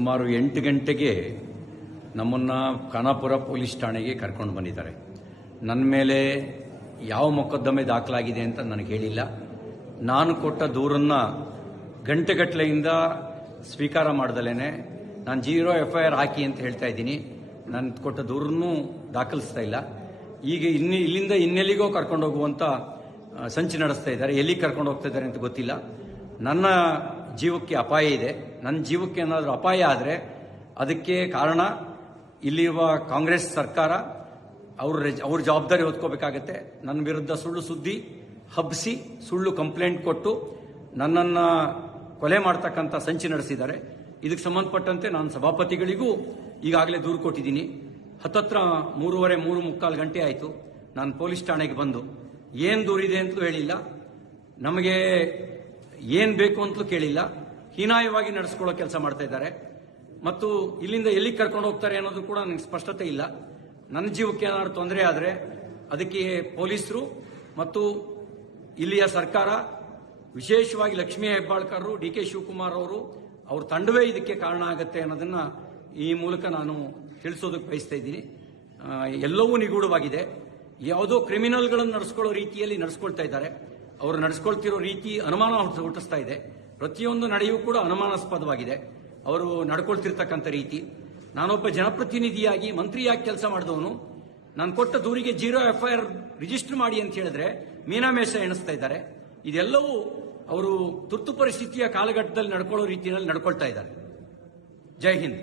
ಸುಮಾರು 8 ಗಂಟೆಗೆ ನಮ್ಮನ್ನು ಖಾನಾಪುರ ಪೊಲೀಸ್ ಠಾಣೆಗೆ ಕರ್ಕೊಂಡು ಬಂದಿದ್ದಾರೆ. ನನ್ನ ಮೇಲೆ ಯಾವ ಮೊಕದ್ದಮೆ ದಾಖಲಾಗಿದೆ ಅಂತ ನನಗೆ ಹೇಳಿಲ್ಲ. ನಾನು ಕೊಟ್ಟ ದೂರನ್ನು ಗಂಟೆಗಟ್ಟಲೆಯಿಂದ ಸ್ವೀಕಾರ ಮಾಡ್ದಲೇನೆ ನಾನು 0 FIR ಹಾಕಿ ಅಂತ ಹೇಳ್ತಾ ಇದ್ದೀನಿ. ನಾನು ಕೊಟ್ಟ ದೂರನ್ನು ದಾಖಲಿಸ್ತಾ ಇಲ್ಲ. ಈಗ ಇಲ್ಲಿಂದ ಇನ್ನೆಲ್ಲಿಗೋ ಕರ್ಕೊಂಡು ಹೋಗುವಂಥ ಸಂಚು ನಡೆಸ್ತಾ ಇದ್ದಾರೆ. ಎಲ್ಲಿಗೆ ಕರ್ಕೊಂಡು ಹೋಗ್ತಾ ಇದ್ದಾರೆ ಅಂತ ಗೊತ್ತಿಲ್ಲ. ನನ್ನ ಜೀವಕ್ಕೆ ಅಪಾಯ ಇದೆ. ನನ್ನ ಜೀವಕ್ಕೆ ಏನಾದರೂ ಅಪಾಯ ಆದರೆ ಅದಕ್ಕೆ ಕಾರಣ ಇಲ್ಲಿರುವ ಕಾಂಗ್ರೆಸ್ ಸರ್ಕಾರ. ಅವ್ರ ಜವಾಬ್ದಾರಿ ಹೊತ್ಕೋಬೇಕಾಗತ್ತೆ. ನನ್ನ ವಿರುದ್ಧ ಸುಳ್ಳು ಸುದ್ದಿ ಹಬ್ಬಿಸಿ ಸುಳ್ಳು ಕಂಪ್ಲೇಂಟ್ ಕೊಟ್ಟು ನನ್ನನ್ನು ಕೊಲೆ ಮಾಡ್ತಕ್ಕಂಥ ಸಂಚು ನಡೆಸಿದ್ದಾರೆ. ಇದಕ್ಕೆ ಸಂಬಂಧಪಟ್ಟಂತೆ ನಾನು ಸಭಾಪತಿಗಳಿಗೂ ಈಗಾಗಲೇ ದೂರು ಕೊಟ್ಟಿದ್ದೀನಿ. ಹತ್ತತ್ರ 3:45 ಗಂಟೆ ಆಯಿತು ನಾನು ಪೊಲೀಸ್ ಠಾಣೆಗೆ ಬಂದು. ಏನು ದೂರಿದೆ ಅಂತಲೂ ಹೇಳಿಲ್ಲ, ನಮಗೆ ಏನು ಬೇಕು ಅಂತಲೂ ಕೇಳಿಲ್ಲ. ಹೀನಾಯವಾಗಿ ನಡೆಸ್ಕೊಳ್ಳೋ ಕೆಲಸ ಮಾಡ್ತಾ ಇದ್ದಾರೆ. ಮತ್ತು ಇಲ್ಲಿಂದ ಎಲ್ಲಿಗೆ ಕರ್ಕೊಂಡು ಹೋಗ್ತಾರೆ ಅನ್ನೋದು ಕೂಡ ನನಗೆ ಸ್ಪಷ್ಟತೆ ಇಲ್ಲ. ನನ್ನ ಜೀವಕ್ಕೆ ಏನಾದರೂ ತೊಂದರೆ ಆದರೆ ಅದಕ್ಕೆ ಪೊಲೀಸರು ಮತ್ತು ಇಲ್ಲಿಯ ಸರ್ಕಾರ, ವಿಶೇಷವಾಗಿ ಲಕ್ಷ್ಮೀ ಹೆಬ್ಬಾಳ್ಕರ್, DK ಶಿವಕುಮಾರ್ ಅವ್ರ ತಂಡವೇ ಇದಕ್ಕೆ ಕಾರಣ ಆಗುತ್ತೆ ಅನ್ನೋದನ್ನ ಈ ಮೂಲಕ ನಾನು ತಿಳಿಸೋದಕ್ಕೆ ಬಯಸ್ತಾ ಇದ್ದೀನಿ. ಎಲ್ಲವೂ ನಿಗೂಢವಾಗಿದೆ. ಯಾವುದೋ ಕ್ರಿಮಿನಲ್ಗಳನ್ನು ನಡೆಸ್ಕೊಳ್ಳೋ ರೀತಿಯಲ್ಲಿ ನಡೆಸ್ಕೊಳ್ತಾ ಇದ್ದಾರೆ. ಅವರು ನಡೆಸ್ಕೊಳ್ತಿರೋ ರೀತಿ ಅನುಮಾನ ಹುಟ್ಟಿಸ್ತಾ ಇದೆ. ಪ್ರತಿಯೊಂದು ನಡೆಯೂ ಕೂಡ ಅನುಮಾನಾಸ್ಪದವಾಗಿದೆ ಅವರು ನಡ್ಕೊಳ್ತಿರ್ತಕ್ಕಂಥ ರೀತಿ. ನಾನೊಬ್ಬ ಜನಪ್ರತಿನಿಧಿಯಾಗಿ ಮಂತ್ರಿಯಾಗಿ ಕೆಲಸ ಮಾಡಿದವನು. ನಾನು ಕೊಟ್ಟ ದೂರಿಗೆ 0 FIR ರಿಜಿಸ್ಟರ್ ಮಾಡಿ ಅಂತ ಹೇಳಿದ್ರೆ ಮೀನಾಮೇಷ ಎಣಿಸ್ತಾ ಇದ್ದಾರೆ. ಇದೆಲ್ಲವೂ ಅವರು ತುರ್ತು ಪರಿಸ್ಥಿತಿಯ ಕಾಲಘಟ್ಟದಲ್ಲಿ ನಡ್ಕೊಳ್ಳೋ ರೀತಿಯಲ್ಲಿ ನಡ್ಕೊಳ್ತಾ ಇದ್ದಾರೆ. ಜೈ ಹಿಂದ್.